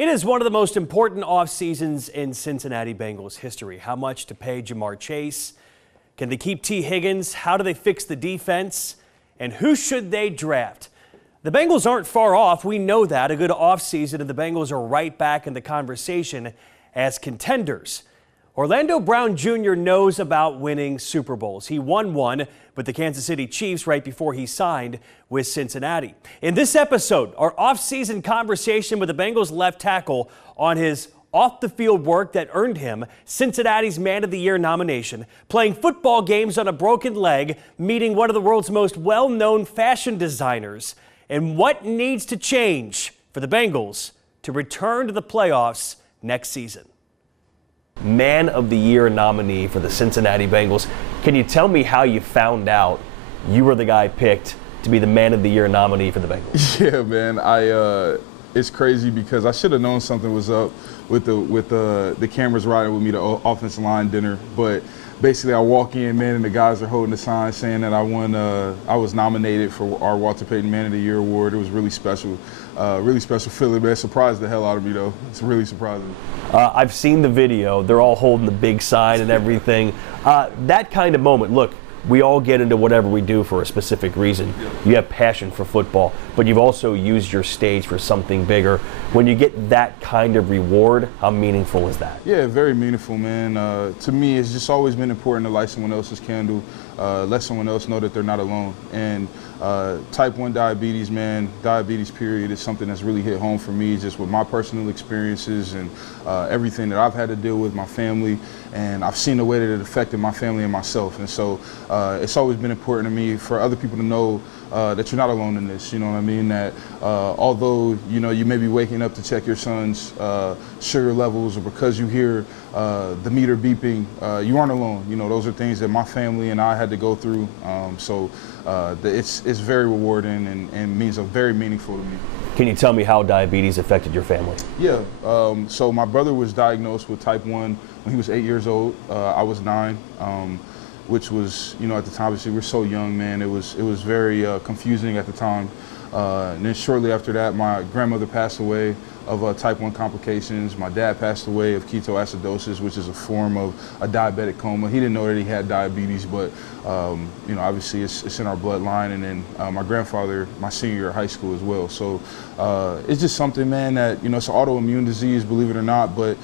It is one of the most important off seasons in Cincinnati Bengals history. How much to pay Jamar Chase? Can they keep T. Higgins? How do they fix the defense? And who should they draft? The Bengals aren't far off. We know that. A good offseason, and the Bengals are right back in the conversation as contenders. Orlando Brown Jr. knows about winning Super Bowls. He won one with the Kansas City Chiefs right before he signed with Cincinnati. In this episode, our offseason conversation with the Bengals left tackle on his off-the-field work that earned him Cincinnati's Man of the Year nomination, playing football games on a broken leg, meeting one of the world's most well-known fashion designers, and what needs to change for the Bengals to return to the playoffs next season. Man of the Year nominee for the Cincinnati Bengals. Can you tell me how you found out you were the guy picked to be the Man of the Year nominee for the Bengals? Yeah, man. It's crazy because I should have known something was up with the cameras riding with me to offensive line dinner. But basically, I walk in, man, and the guys are holding a sign saying that I won. I was nominated for our Walter Payton Man of the Year award. It was really special feeling, man. Surprised the hell out of me, though. It's really surprising. I've seen the video. They're all holding the big sign and everything. That kind of moment, look, we all get into whatever we do for a specific reason. You have passion for football, but you've also used your stage for something bigger. When you get that kind of reward, how meaningful is that? Yeah, very meaningful, man. To me, it's just always been important to light someone else's candle, let someone else know that they're not alone. And type 1 diabetes, man, diabetes period, is something that's really hit home for me, just with my personal experiences and everything that I've had to deal with, my family, and I've seen the way that it affected my family and myself. And so it's always been important to me for other people to know that you're not alone in this, you know what I mean? That although, you know, you may be waking up to check your son's sugar levels, or because you hear the meter beeping, you aren't alone. You know, those are things that my family and I had to go through. It's very rewarding and means very meaningful to me. Can you tell me how diabetes affected your family? Yeah, so my brother was diagnosed with type 1 when he was 8 years old. I was 9. Which was, you know, at the time, obviously, we were so young, man. It was very confusing at the time. And then shortly after that, my grandmother passed away of type 1 complications. My dad passed away of ketoacidosis, which is a form of a diabetic coma. He didn't know that he had diabetes, but, you know, obviously it's in our bloodline. And then my grandfather, my senior year of high school as well. So it's just something, man, that, you know, it's an autoimmune disease, believe it or not, but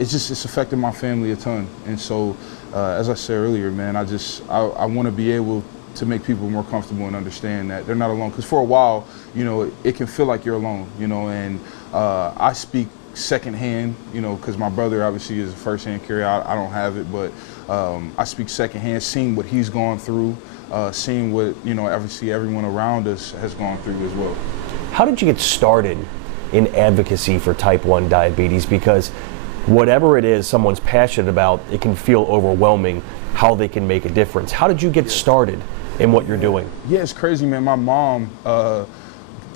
it's affected my family a ton. And so, as I said earlier, man, I want to be able to make people more comfortable and understand that they're not alone. Because for a while, you know, it can feel like you're alone, you know, and I speak secondhand, you know, because my brother obviously is a first-hand carrier. I don't have it, but I speak secondhand, seeing what he's gone through, seeing what, you know, obviously everyone around us has gone through as well. How did you get started in advocacy for type 1 diabetes? Because whatever it is someone's passionate about, it can feel overwhelming how they can make a difference. How did you get started in what you're doing? Yeah, it's crazy, man. My mom,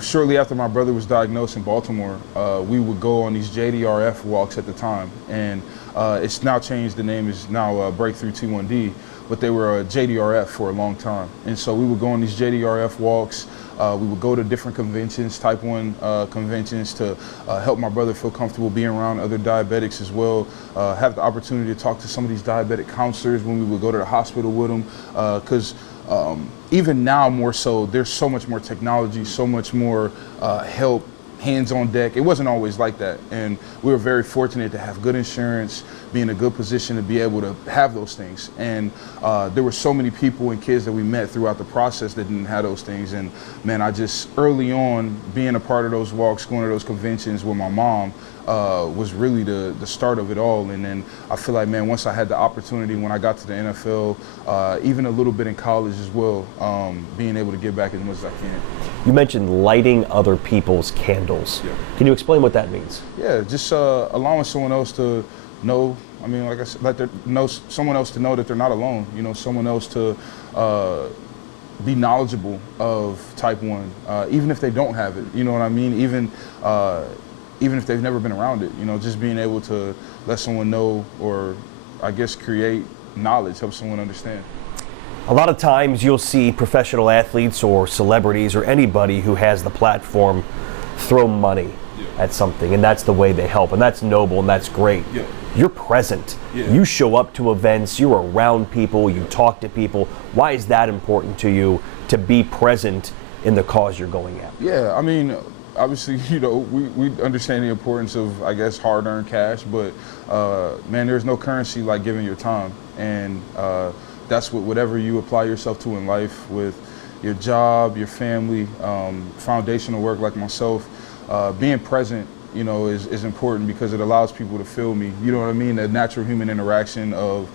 shortly after my brother was diagnosed in Baltimore, we would go on these JDRF walks at the time. And it's now changed. The name is now Breakthrough T1D, but they were JDRF for a long time. And so we would go on these JDRF walks. We would go to different conventions, type 1 conventions, to help my brother feel comfortable being around other diabetics as well. Have the opportunity to talk to some of these diabetic counselors when we would go to the hospital with them. Because even now more so, there's so much more technology, so much more help, hands on deck. It wasn't always like that. And we were very fortunate to have good insurance, be in a good position to be able to have those things. And there were so many people and kids that we met throughout the process that didn't have those things. And man, I just, early on, being a part of those walks, going to those conventions with my mom, was really the start of it all. And then I feel like, man, once I had the opportunity when I got to the NFL, even a little bit in college as well, being able to give back as much as I can. You mentioned lighting other people's candles. Yeah. Can you explain what that means? Yeah, just allowing someone else to know, I mean, like I said, someone else to know that they're not alone, you know, someone else to be knowledgeable of type 1, even if they don't have it, you know what I mean? Even if they've never been around it, you know, just being able to let someone know, or I guess create knowledge, help someone understand. A lot of times you'll see professional athletes or celebrities or anybody who has the platform throw money at something, and that's the way they help, and that's noble, and that's great. You're present. You show up to events, you're around people, you talk to people. Why is that important to you, to be present in the cause you're going after? Yeah, I mean, obviously, we understand the importance of, I guess, hard-earned cash, but man, there's no currency like giving your time, and that's whatever you apply yourself to in life, with your job, your family, foundational work like myself, being present, is important because it allows people to feel me. You know what I mean? The natural human interaction of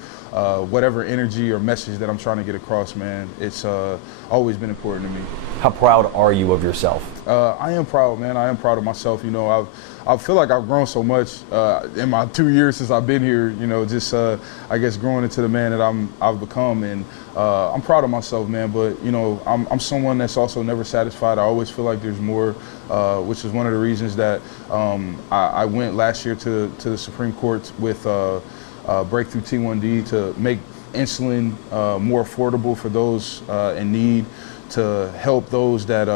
whatever energy or message that I'm trying to get across, man. It's always been important to me. How proud are you of yourself? I am proud, man. I am proud of myself. I feel like I've grown so much in my 2 years since I've been here. Just I guess growing into the man that I've become, and I'm proud of myself, man. But I'm someone that's also never satisfied. I always feel like there's more, which is one of the reasons that I went last year to the Supreme Court with Breakthrough T1D to make insulin more affordable for those in need, to help those that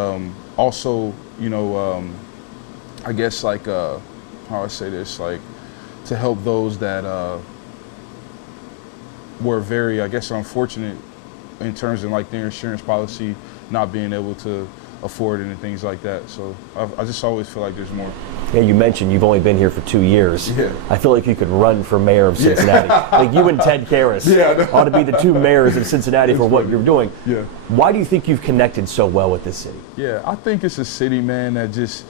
also, I guess, like, how I say this, like, to help those that were very, I guess, unfortunate in terms of like their insurance policy not being able to afford it and things like that. So I just always feel like there's more. Yeah, you mentioned you've only been here for 2 years. Yeah. I feel like you could run for mayor of Cincinnati. Like you and Ted Karras ought to be the two mayors of Cincinnati for what you're doing. Yeah. Why do you think you've connected so well with this city? Yeah, I think it's a city, man, that just,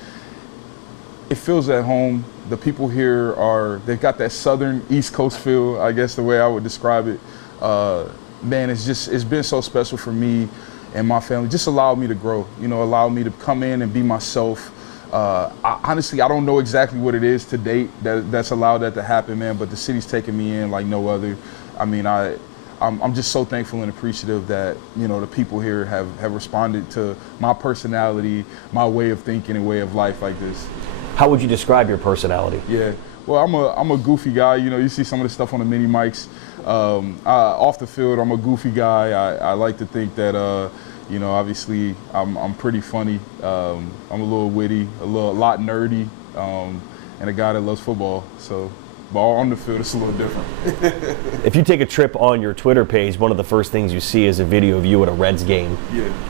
it feels at home. The people here they've got that southern East Coast feel, I guess the way I would describe it. Man, it's been so special for me and my family. Just allowed me to grow, allowed me to come in and be myself. Honestly, I don't know exactly what it is to date that's allowed that to happen, man, but the city's taken me in like no other. I mean, I'm just so thankful and appreciative that, the people here have responded to my personality, my way of thinking and way of life like this. How would you describe your personality? Yeah, well, I'm a goofy guy. You see some of the stuff on the mini mics. Off the field, I'm a goofy guy. I like to think that, obviously I'm pretty funny. I'm a little witty, a lot nerdy, and a guy that loves football. So, but on the field, it's a little different. If you take a trip on your Twitter page, one of the first things you see is a video of you at a Reds game,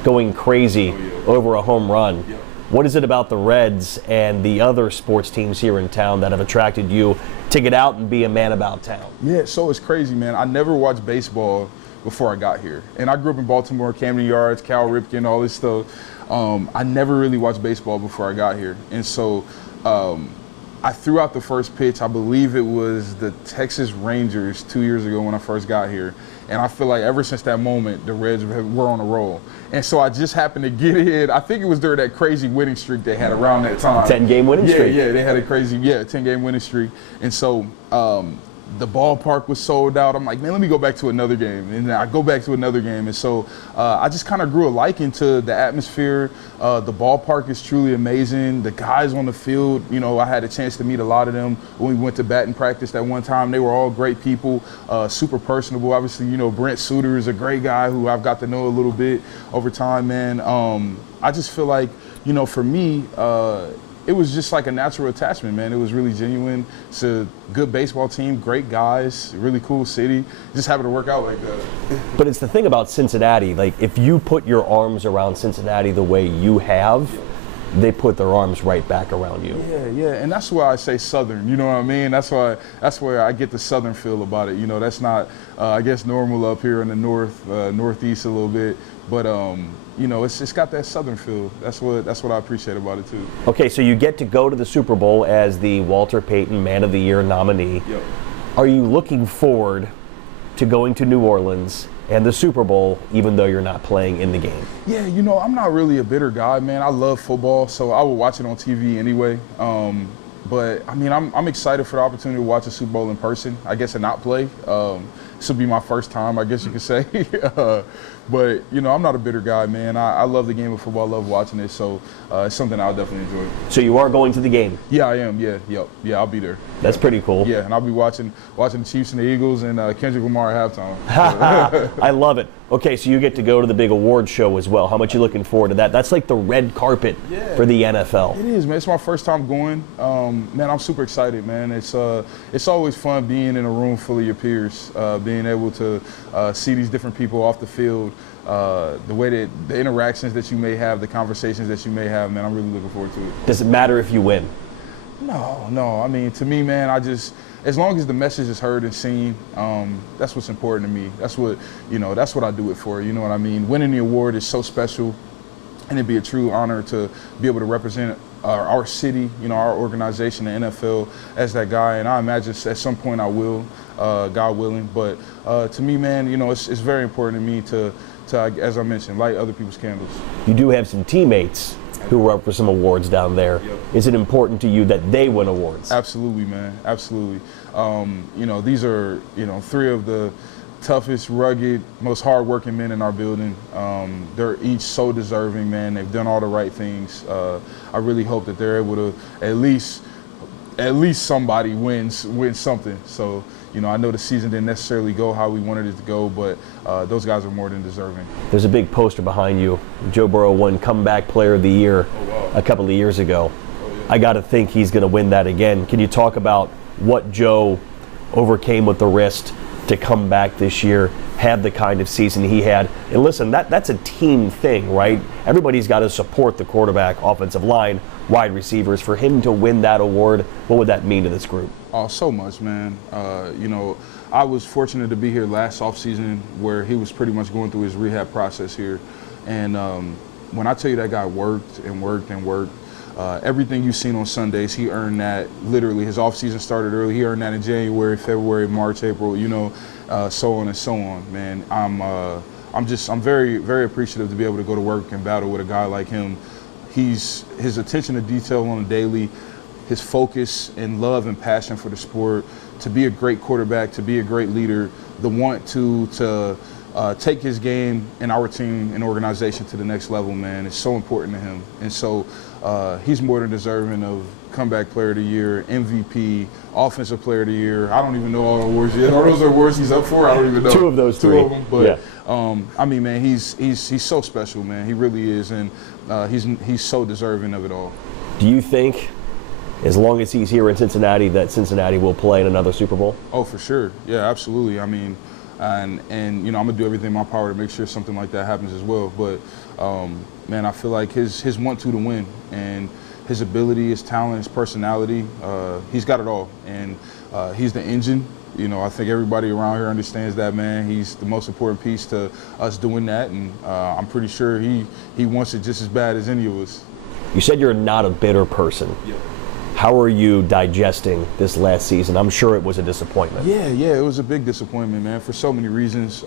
going crazy over a home run. Yeah. What is it about the Reds and the other sports teams here in town that have attracted you to get out and be a man about town? Yeah, so it's crazy, man. I never watched baseball before I got here. And I grew up in Baltimore, Camden Yards, Cal Ripken, all this stuff. I never really watched baseball before I got here. And so I threw out the first pitch. I believe it was the Texas Rangers 2 years ago when I first got here. And I feel like ever since that moment, the Reds were on a roll. And so I just happened to get in. I think it was during that crazy winning streak they had around that time. 10-game winning streak. Yeah, they had a crazy, 10-game winning streak. And so the ballpark was sold out. I'm like, man, let me go back to another game. And I go back to another game. And so I just kind of grew a liking to the atmosphere. The ballpark is truly amazing. The guys on the field, I had a chance to meet a lot of them when we went to batting practice that one time. They were all great people, super personable. Obviously, Brent Suter is a great guy who I've got to know a little bit over time, man. I just feel like, for me, it was just like a natural attachment, man. It was really genuine. It's a good baseball team, great guys, really cool city. Just happened to work out like that. But it's the thing about Cincinnati, like if you put your arms around Cincinnati the way you have, they put their arms right back around you. Yeah, and that's why I say Southern, you know what I mean? That's where I get the Southern feel about it. That's not, I guess, normal up here in the Northeast a little bit, but it's got that Southern feel. That's what I appreciate about it too. Okay, so you get to go to the Super Bowl as the Walter Payton Man of the Year nominee. Yep. Are you looking forward to going to New Orleans and the Super Bowl, even though you're not playing in the game? Yeah, I'm not really a bitter guy, man. I love football, so I will watch it on TV anyway. But I mean, I'm excited for the opportunity to watch a Super Bowl in person. I guess and not play. This will be my first time, I guess you could say. But you know, I'm not a bitter guy, man. I love the game of football. I love watching it. So it's something I'll definitely enjoy. So you are going to the game? Yeah, I am. Yeah, yeah, I'll be there. That's pretty cool. Yeah, and I'll be watching the Chiefs and the Eagles and Kendrick Lamar at halftime. I love it. Okay, so you get to go to the big award show as well. How much you looking forward to that? That's like the red carpet for the NFL. It is, man. It's my first time going. Man, I'm super excited, man. It's always fun being in a room full of your peers, being able to see these different people off the field, the way that the interactions that you may have, the conversations that you may have, man. I'm really looking forward to it. Does it matter if you win? No. I mean, to me, man, as long as the message is heard and seen, that's what's important to me. That's what I do it for. You know what I mean? Winning the award is so special, and it'd be a true honor to be able to represent our city, you know, our organization, the NFL, as that guy. And I imagine at some point I will, God willing. But to me, man, you know, it's very important to me to, as I mentioned, light other people's candles. You do have some teammates who were up for some awards down there. Yep. Is it important to you that they win awards? Absolutely, man. Absolutely. You know, these are, you know, three of the toughest, rugged, most hardworking men in our building. They're each so deserving, man. They've done all the right things. I really hope that they're able to at least somebody wins something. So, you know, I know the season didn't necessarily go how we wanted it to go, but those guys are more than deserving. There's a big poster behind you. Joe Burrow won Comeback Player of the Year a couple of years ago. I got to think he's going to win that again. Can you talk about what Joe overcame with the wrist to come back this year, have the kind of season he had? And listen, that's a team thing, right? Everybody's got to support the quarterback, offensive line, wide receivers. For him to win that award, what would that mean to this group? Oh, so much, man. You know, I was fortunate to be here last offseason where he was pretty much going through his rehab process here. And when I tell you that guy worked and worked and worked, everything you've seen on Sundays, he earned that literally. His offseason started early. He earned that in January, February, March, April, you know, so on and so on, man. I'm very, very appreciative to be able to go to work and battle with a guy like him. His attention to detail on a daily, his focus and love and passion for the sport, to be a great quarterback, to be a great leader, the want to take his game and our team and organization to the next level, man. It's so important to him. And so he's more than deserving of Comeback Player of the Year, MVP, Offensive Player of the Year. I don't even know all the awards yet. Are those awards he's up for? I don't even know. Two of those three. Two of them. But yeah. I mean, man, he's so special, man. He really is, and he's so deserving of it all. Do you think, as long as he's here in Cincinnati, that Cincinnati will play in another Super Bowl? Oh, for sure. Yeah, absolutely. I mean, and you know, I'm gonna do everything in my power to make sure something like that happens as well. But man, I feel like his want to win and his ability, his talent, his personality, he's got it all, and he's the engine. You know, I think everybody around here understands that, man. He's the most important piece to us doing that, and I'm pretty sure he wants it just as bad as any of us. You said you're not a bitter person. Yeah. How are you digesting this last season? I'm sure it was a disappointment. Yeah, it was a big disappointment, man, for so many reasons.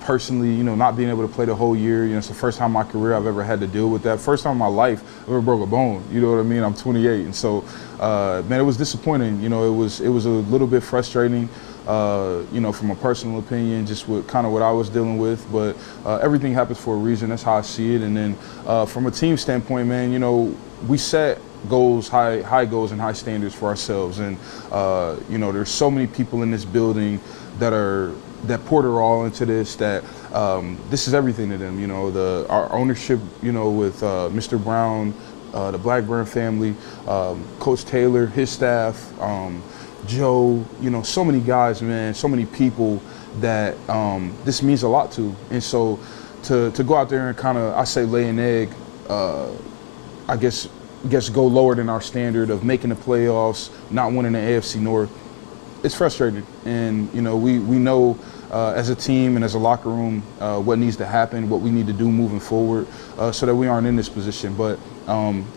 Personally, you know, not being able to play the whole year. You know, it's the first time in my career I've ever had to deal with that. First time in my life I ever broke a bone. You know what I mean? I'm 28, and so, man, it was disappointing. You know, it was a little bit frustrating. You know, from a personal opinion, just with kind of what I was dealing with. But everything happens for a reason. That's how I see it. And then from a team standpoint, man, you know, we set goals, high goals and high standards for ourselves. And you know, there's so many people in this building that pour their all into this, that this is everything to them. You know, our ownership, you know, with Mr. Brown, the Blackburn family, Coach Taylor, his staff, Joe, you know, so many guys, man, so many people that this means a lot to. And so to go out there and kind of, I say, lay an egg, I guess go lower than our standard of making the playoffs, not winning the AFC North, it's frustrating. And, you know, we know as a team and as a locker room what needs to happen, what we need to do moving forward so that we aren't in this position. But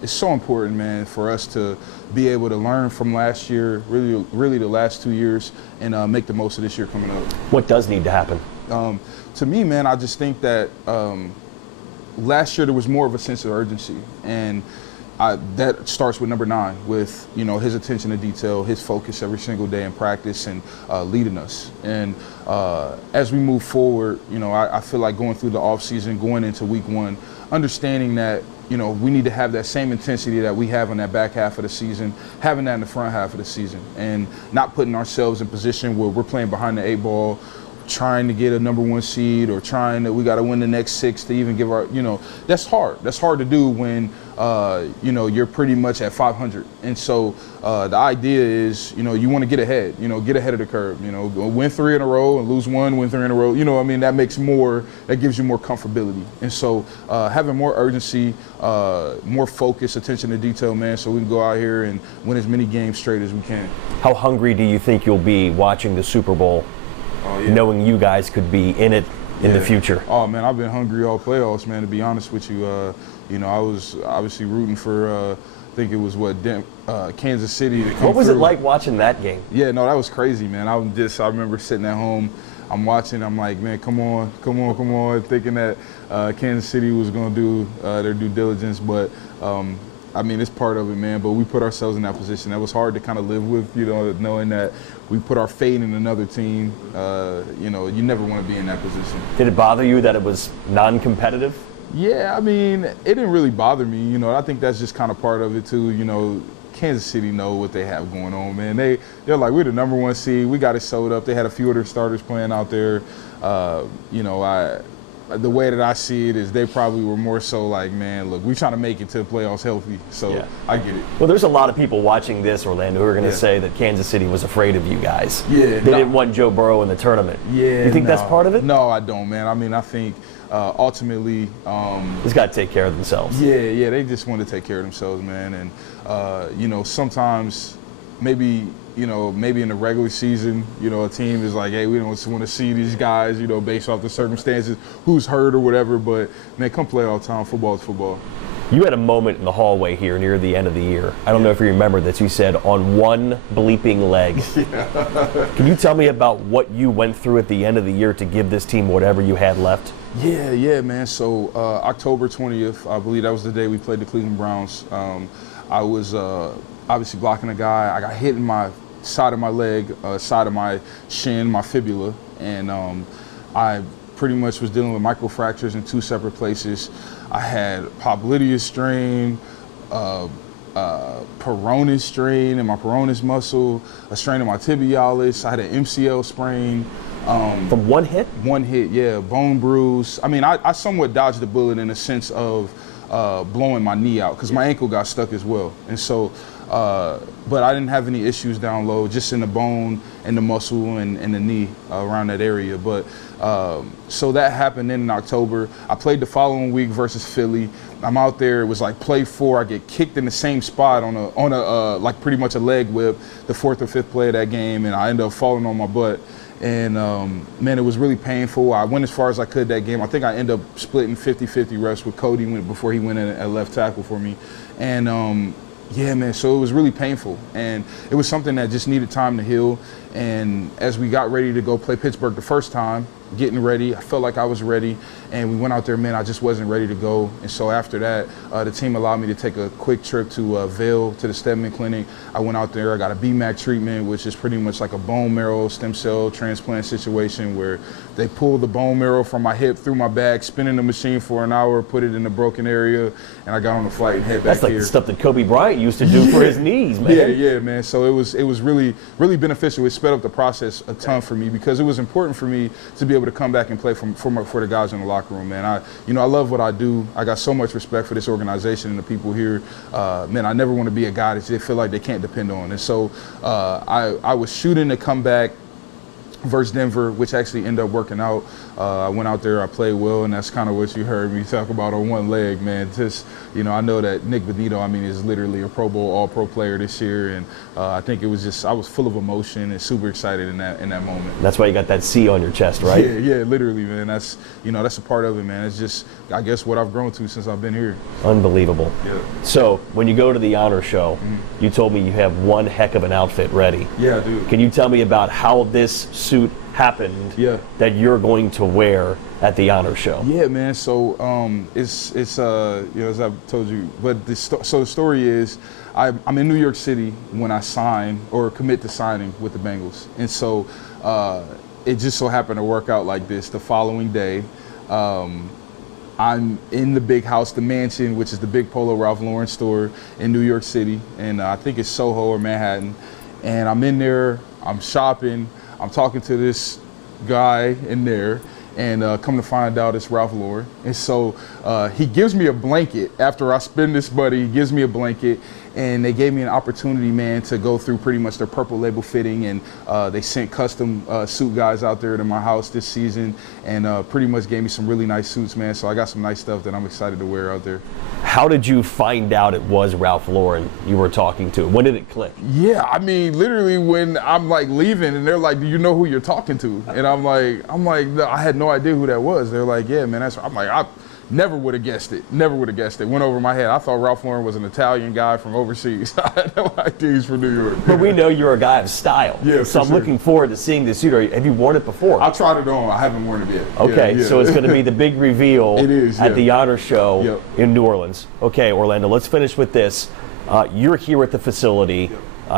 it's so important, man, for us to be able to learn from last year, really the last 2 years, and make the most of this year coming up. What does need to happen? To me, man, I just think that last year there was more of a sense of urgency. And that starts with number 9, with his attention to detail, his focus every single day in practice, and leading us. And as we move forward, I feel like going through the offseason, going into week 1, understanding that we need to have that same intensity that we have in that back half of the season, having that in the front half of the season, and not putting ourselves in position where we're playing behind the 8 ball, trying to get a number 1 seed, or we got to win the next 6 to even give our, that's hard. That's hard to do when, you're pretty much at 500. And so the idea is, you want to get ahead, get ahead of the curve, win 3 in a row and lose 1, win 3 in a row. That gives you more comfortability. And so having more urgency, more focus, attention to detail, man, so we can go out here and win as many games straight as we can. How hungry do you think you'll be watching the Super Bowl? Oh, yeah. Knowing you guys could be in it in the future. Oh man, I've been hungry all playoffs, man. To be honest with you, I was obviously rooting for. I think it was Kansas City. To come what was through. It like watching that game? Yeah, no, that was crazy, man. I remember sitting at home, I'm watching. I'm like, man, come on, thinking that Kansas City was going to do their due diligence, but. It's part of it, man, but we put ourselves in that position. That was hard to kind of live with, knowing that we put our fate in another team. You never want to be in that position. Did it bother you that it was non-competitive? Yeah, it didn't really bother me. I think that's just kind of part of it, too. Kansas City know what they have going on, man. They're like, we're the number 1 seed. We got it sewed up. They had a few of their starters playing out there. The way that I see it is they probably were more so like, man, look, we're trying to make it to the playoffs healthy. So yeah. I get it. Well, there's a lot of people watching this, Orlando, who are going to say that Kansas City was afraid of you guys. Yeah. They didn't want Joe Burrow in the tournament. Yeah. You think that's part of it? No, I don't, man. I think ultimately. He's got to take care of themselves. Yeah. They just want to take care of themselves, man. And, sometimes maybe in the regular season, a team is like, hey, we don't want to see these guys, based off the circumstances, who's hurt or whatever. But, man, come playoff time, football is football. You had a moment in the hallway here near the end of the year. I don't know if you remember this. You said, on one bleeping leg. Yeah. Can you tell me about what you went through at the end of the year to give this team whatever you had left? Yeah, man. So October 20th, I believe that was the day we played the Cleveland Browns. I was obviously blocking a guy. I got hit in my side of my leg, side of my shin, my fibula, and I pretty much was dealing with microfractures in 2 separate places. I had popliteus strain, peroneus strain in my peroneus muscle, a strain in my tibialis. I had an MCL sprain. From one hit? One hit, yeah, bone bruise. I somewhat dodged the bullet in a sense of blowing my knee out because my ankle got stuck as well. And so, but I didn't have any issues down low, just in the bone and the muscle and the knee around that area. But so that happened in October. I played the following week versus Philly. I'm out there. It was like play 4. I get kicked in the same spot on a like pretty much a leg whip, the 4th or 5th play of that game, and I ended up falling on my butt. And, man, it was really painful. I went as far as I could that game. I think I ended up splitting 50-50 reps with Cody before he went in at left tackle for me. And, yeah, man, so it was really painful. And it was something that just needed time to heal. And as we got ready to go play Pittsburgh the first time, getting ready, I felt like I was ready. And we went out there, man, I just wasn't ready to go. And so after that, the team allowed me to take a quick trip to Vail, to the Stedman Clinic. I went out there, I got a BMAC treatment, which is pretty much like a bone marrow stem cell transplant situation where they pull the bone marrow from my hip through my back, spin in the machine for an hour, put it in the broken area, and I got on the flight and head back here. That's like the stuff that Kobe Bryant used to do for his knees, man. Yeah, man. So it was really, really beneficial. It sped up the process a ton for me because it was important for me to be able to come back and play for the guys in the locker room, man. I love what I do. I got so much respect for this organization and the people here. Man, I never want to be a guy that they feel like they can't depend on. And so I was shooting to come back versus Denver, which actually ended up working out. I went out there, I played well, and that's kind of what you heard me talk about on one leg, man. Just, I know that Nick Benito, is literally a Pro Bowl, All-Pro player this year, and I think it was just, I was full of emotion and super excited in that moment. That's why you got that C on your chest, right? Yeah, literally, man. That's, that's a part of it, man. It's just, I guess, what I've grown to since I've been here. Unbelievable. Yeah. So, when you go to the honor show, you told me you have one heck of an outfit ready. Yeah, I do. Can you tell me about how this suit happened Yeah. that you're going to wear at the honor show. Yeah, man. So it's as I've told you, but the story is I'm in New York City when I sign or commit to signing with the Bengals, and so it just so happened to work out like this. The following day, I'm in the big house, the mansion, which is the big Polo Ralph Lauren store in New York City, and I think it's Soho or Manhattan. And I'm in there, I'm shopping, I'm talking to this guy in there, and come to find out it's Ralph Lauren. And so he gives me a blanket. After I spend this money, he gives me a blanket, and they gave me an opportunity, man, to go through pretty much their purple label fitting, and they sent custom suit guys out there to my house this season, and pretty much gave me some really nice suits, man. So I got some nice stuff that I'm excited to wear out there. How did you find out it was Ralph Lauren you were talking to? When did it click? Yeah, I mean, literally when I'm like leaving, and they're like, "Do you know who you're talking to?" And I'm like, no, I had no idea who that was. They're like, "Yeah, man, that's." I'm like, I never would have guessed it. Never would have guessed it. Went over my head. I thought Ralph Lauren was an Italian guy from overseas. I had no idea he's from New York. But we know you're a guy of style. Yeah, so I'm sure. looking forward to seeing this suit. Have you worn it before? I tried it on. I haven't worn it yet. Okay, Yeah. so it's going to be the big reveal It is, at yeah. the honor show Yep. in New Orleans. Okay, Orlando, let's finish with this. You're here at the facility.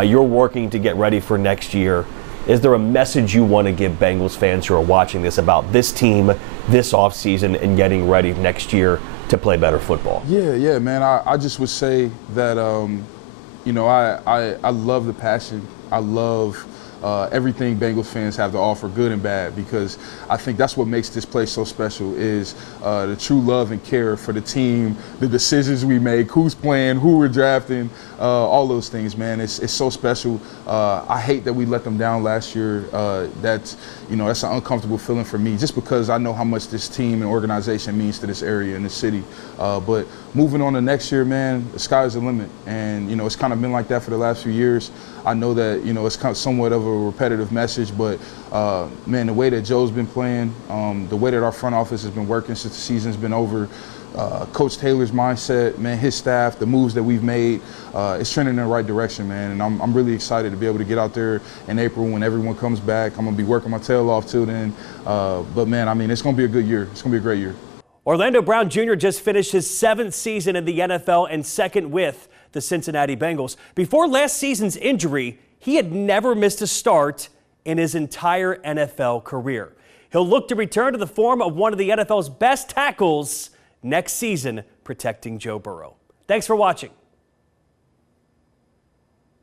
You're working to get ready for next year. Is there a message you want to give Bengals fans who are watching this about this team, this offseason, and getting ready next year to play better football? Yeah, man. I just would say that, I love the passion. I love everything Bengals fans have to offer, good and bad, because I think that's what makes this place so special is the true love and care for the team, the decisions we make, who's playing, who we're drafting, all those things, man. It's so special. I hate that we let them down last year. That's an uncomfortable feeling for me, just because I know how much this team and organization means to this area and this city. But moving on to next year, man, the sky's the limit. And, it's kind of been like that for the last few years. I know that, it's kind of somewhat of a repetitive message, but, man, the way that Joe's been playing, the way that our front office has been working since the season's been over, Coach Taylor's mindset, man, his staff, the moves that we've made, it's trending in the right direction, man. And I'm really excited to be able to get out there in April when everyone comes back. I'm going to be working my tail off till then. But, man, I mean, it's going to be a good year. It's going to be a great year. Orlando Brown Jr. just finished his 7th season in the NFL and 2nd with the Cincinnati Bengals. Before last season's injury, he had never missed a start in his entire NFL career. He'll look to return to the form of one of the NFL's best tackles next season, protecting Joe Burrow. Thanks for watching.